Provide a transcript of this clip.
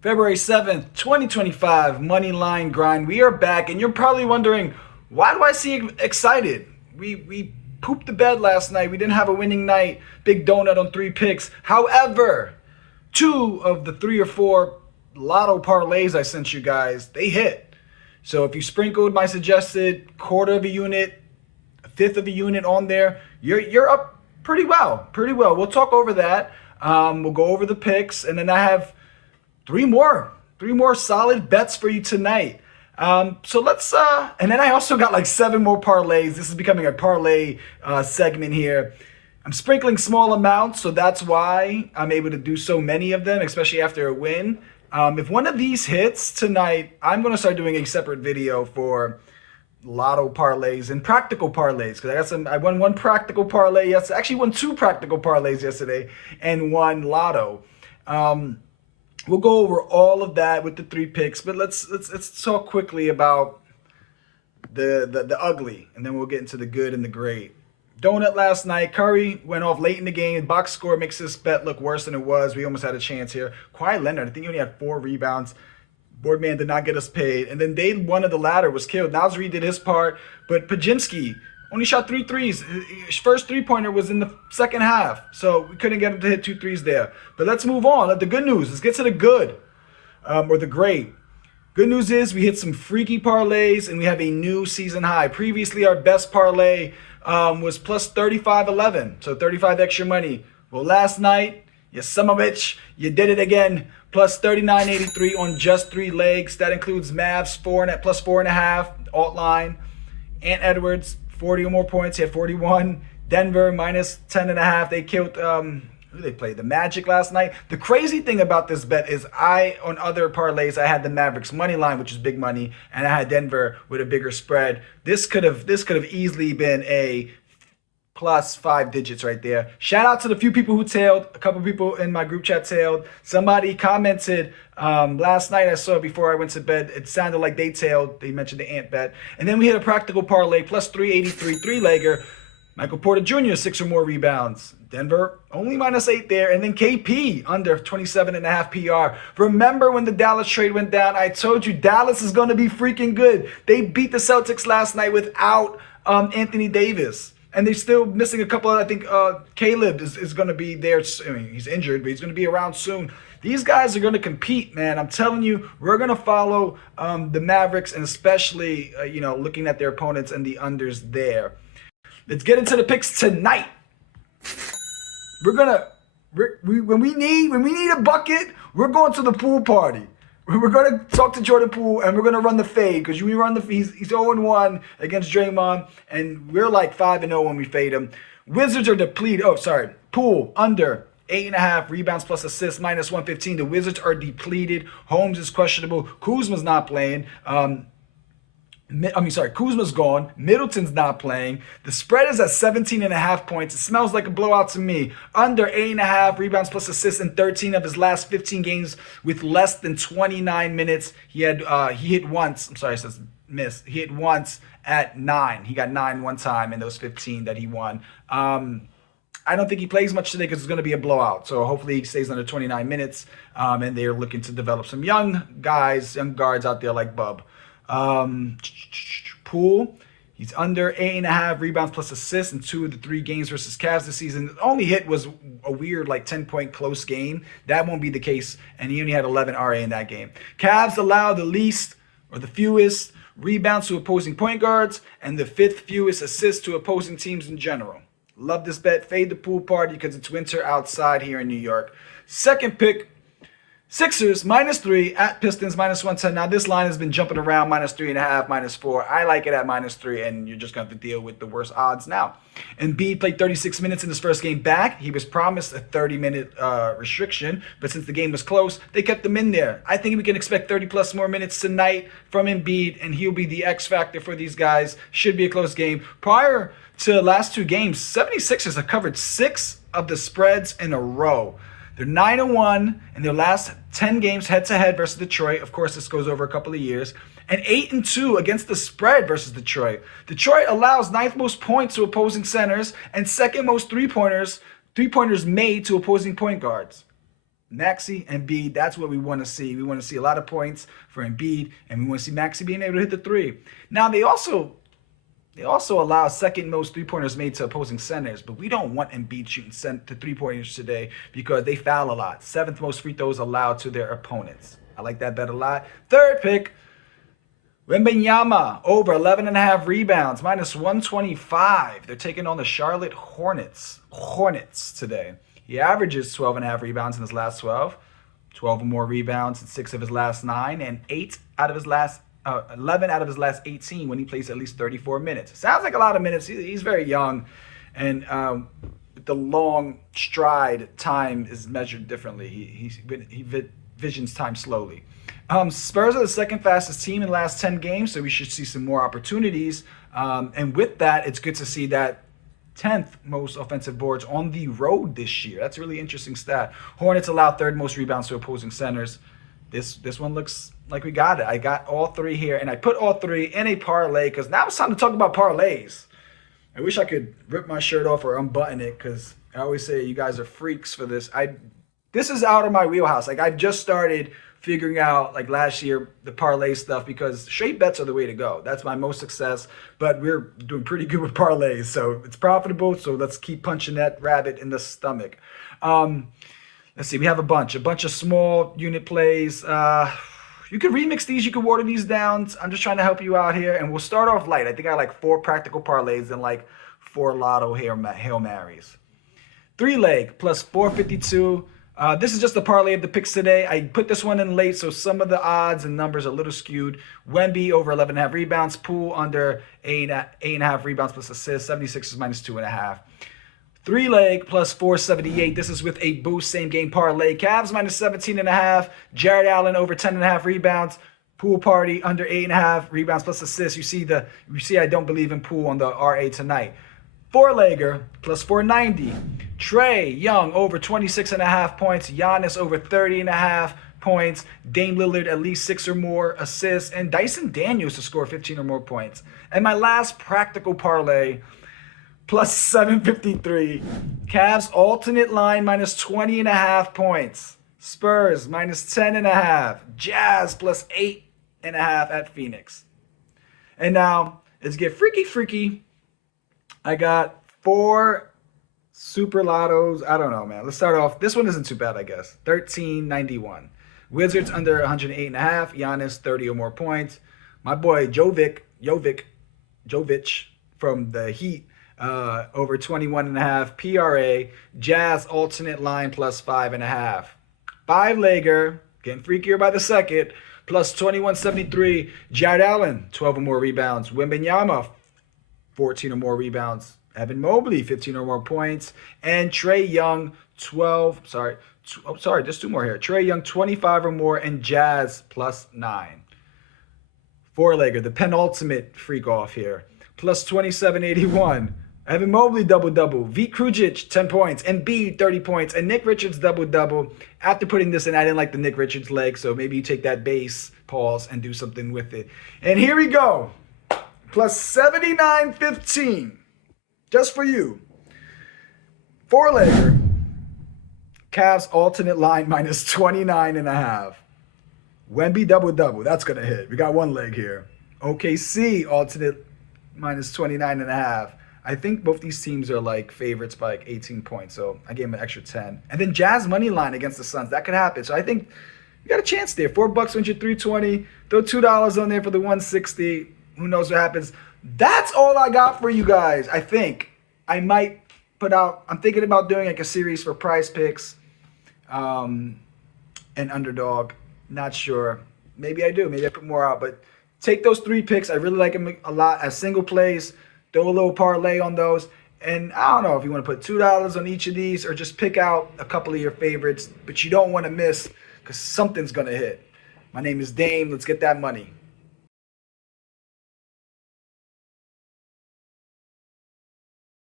February 7th, 2025, Money Line Grind. We are back, and you're probably wondering, why do I seem excited? We pooped the bed last night. We didn't have a winning night. Big donut on 3 picks. However, 2 of the 3 or 4 Lotto parlays I sent you guys, they hit. So if you sprinkled my suggested quarter of a unit, a fifth of a unit on there, you're up pretty well. Pretty well. We'll talk over that. We'll go over the picks, and then I have three more solid bets for you tonight. So let's, and then I also got like 7 more parlays. This is becoming a parlay segment here. I'm sprinkling small amounts, so that's why I'm able to do so many of them, especially after a win. If one of these hits tonight, I'm going to start doing a separate video for Lotto parlays and practical parlays, because I won 1 practical parlay yesterday. Actually won 2 practical parlays yesterday and 1 Lotto. We'll go over all of that with the 3 picks, but let's talk quickly about the ugly, and then we'll get into the good and the great. Donut last night. Curry went off late in the game. Box score makes this bet look worse than it was. We almost had a chance here. Kawhi Leonard, I think he only had 4 rebounds. Boardman did not get us paid. And then day 1 of the ladder was killed. Nasri did his part, but Pajimski only shot 3 threes. His first 3-pointer was in the second half, so we couldn't get him to hit 2 threes there. But let's move on. The good news. Let's get to the good, or the great. Good news is we hit some freaky parlays, and we have a new season high. Previously, our best parlay was plus 35.11, so 35 extra money. Well, last night, you son of a bitch, you did it again. Plus 39.83 on just 3 legs. That includes Mavs plus 4.5, alt line. Ant Edwards, 40 or more points. He had 41. Denver minus 10.5. They killed who they played? The Magic last night. The crazy thing about this bet is on other parlays, I had the Mavericks money line, which is big money, and I had Denver with a bigger spread. This could have easily been a plus 5 digits right there. Shout out to the few people who tailed. A couple people in my group chat tailed. Somebody commented last night, I saw before I went to bed, it sounded like they tailed. They mentioned the Ant bet. And then we hit a practical parlay, plus 383, 3-legger. Michael Porter Jr., 6 or more rebounds. Denver, only minus 8 there. And then KP, under 27.5 PR. Remember when the Dallas trade went down? I told you Dallas is going to be freaking good. They beat the Celtics last night without Anthony Davis. And they're still missing a couple of, I think Caleb is going to be there. I mean, he's injured, but he's going to be around soon. These guys are going to compete, man. I'm telling you, we're going to follow the Mavericks, and especially, looking at their opponents and the unders there. Let's get into the picks tonight. When we need a bucket, we're going to the pool party. We're going to talk to Jordan Poole, and we're going to run the fade, because we run he's 0-1 against Draymond, and we're like 5-0 when we fade him. Wizards are depleted. Poole under 8.5 rebounds plus assists, minus 115. The Wizards are depleted. Holmes is questionable. Kuzma's not playing. Kuzma's gone. Middleton's not playing. The spread is at 17.5 points. It smells like a blowout to me. Under 8.5 rebounds plus assists in 13 of his last 15 games with less than 29 minutes. He hit once. It says miss. He hit once at 9. He got 9 one time in those 15 that he won. I don't think he plays much today because it's going to be a blowout. So hopefully he stays under 29 minutes. And they're looking to develop some young guards out there like Bub. Poole, he's under 8.5 rebounds plus assists in 2 of the 3 games versus Cavs this season. The only hit was a weird 10-point close game. That won't be the case, and he only had 11 RA in that game. Cavs allow the least or the fewest rebounds to opposing point guards and the 5th fewest assists to opposing teams in general. Love this bet. Fade the pool party because it's winter outside here in New York. Second pick, Sixers -3 at Pistons -110. Now this line has been jumping around -3.5, -4. I like it at -3, and you're just going to have to deal with the worst odds now. Embiid played 36 minutes in his first game back. He was promised a 30-minute restriction, but since the game was close, they kept him in there. I think we can expect 30-plus more minutes tonight from Embiid, and he'll be the X factor for these guys. Should be a close game. Prior to the last 2 games, 76ers have covered 6 of the spreads in a row. They're 9-1 in their last 10 games head-to-head versus Detroit. Of course, this goes over a couple of years. And 8-2 against the spread versus Detroit. Detroit allows 9th most points to opposing centers and 2nd most three-pointers made to opposing point guards. Maxey, Embiid, that's what we want to see. We want to see a lot of points for Embiid, and we want to see Maxey being able to hit the three. Now, they also allow second most three-pointers made to opposing centers, but we don't want Embiid shooting to three-pointers today because they foul a lot. Seventh most free throws allowed to their opponents. I like that bet a lot. Third pick, Wembanyama, over 11.5 rebounds, minus 125. They're taking on the Charlotte Hornets today. He averages 12.5 rebounds in his last 12, 12 or more rebounds in 6 of his last 9, and 11 out of his last 18 when he plays at least 34 minutes. Sounds like a lot of minutes. He's very young, and the long stride time is measured differently. He visions time slowly. Spurs are the second fastest team in the last 10 games, so we should see some more opportunities. And with that, it's good to see that 10th most offensive boards on the road this year. That's a really interesting stat. Hornets allow third most rebounds to opposing centers. This one looks like we got it. I got all three here, and I put all three in a parlay because now it's time to talk about parlays. I wish I could rip my shirt off or unbutton it because I always say you guys are freaks for this. This is out of my wheelhouse. Like, I've just started figuring out, like last year, the parlay stuff because straight bets are the way to go. That's my most success, but we're doing pretty good with parlays, so it's profitable. So let's keep punching that rabbit in the stomach. Let's see. We have a bunch of small unit plays. You could remix these. You could water these down. I'm just trying to help you out here, and we'll start off light. I think I like 4 practical parlays and like 4 Lotto Hail Marys. 3-leg plus 452. This is just a parlay of the picks today. I put this one in late, so some of the odds and numbers are a little skewed. Wemby over 11.5 rebounds. Poole under 8.5 rebounds plus assists. 76ers minus 2.5. 3-leg plus 478. This is with a boost same game parlay. Cavs minus 17.5. Jared Allen over 10.5 rebounds. Poole party under 8.5 rebounds plus assists. You see I don't believe in Poole on the RA tonight. 4-legger plus 490. Trae Young over 26.5 points. Giannis over 30.5 points. Dame Lillard at least 6 or more assists. And Dyson Daniels to score 15 or more points. And my last practical parlay plus 753. Cavs alternate line minus 20.5 points. Spurs minus 10.5. Jazz plus 8.5 at Phoenix. And now let's get freaky. I got 4 super lottos. I don't know, man. Let's start off. This one isn't too bad, I guess. 1391. Wizards under 108.5. Giannis 30 or more points. My boy Jovic from the Heat over 21.5 PRA. Jazz alternate line plus 5.5. 5-legger, getting freakier by the second, plus 2173. Jared Allen 12 or more rebounds. Wembanyama 14 or more rebounds. Evan Mobley, 15 or more points. And Trae Young, there's 2 more here. Trae Young, 25 or more, and Jazz plus 9. 4-legger, the penultimate freak off here. Plus 2781. Evan Mobley, double-double. Vit Krujcic, 10 points. Embiid, 30 points. And Nick Richards, double-double. After putting this in, I didn't like the Nick Richards leg, so maybe you take that base, pause, and do something with it. And here we go. Plus 7915. Just for you. 4-legger. Cavs alternate line minus 29.5. Wemby double-double. That's going to hit. We got 1 leg here. OKC alternate minus 29.5. I think both these teams are like favorites by like 18 points. So I gave them an extra 10. And then Jazz money line against the Suns. That could happen. So I think we got a chance there. $4 wins you 320. Throw $2 on there for the 160. Who knows what happens? That's all I got for you guys. I think I might I'm thinking about doing like a series for Prize Picks and Underdog. Not sure. Maybe I do. Maybe I put more out. But take those 3 picks. I really like them a lot as single plays. Throw a little parlay on those. And I don't know if you want to put $2 on each of these or just pick out a couple of your favorites. But you don't want to miss because something's going to hit. My name is Dame. Let's get that money.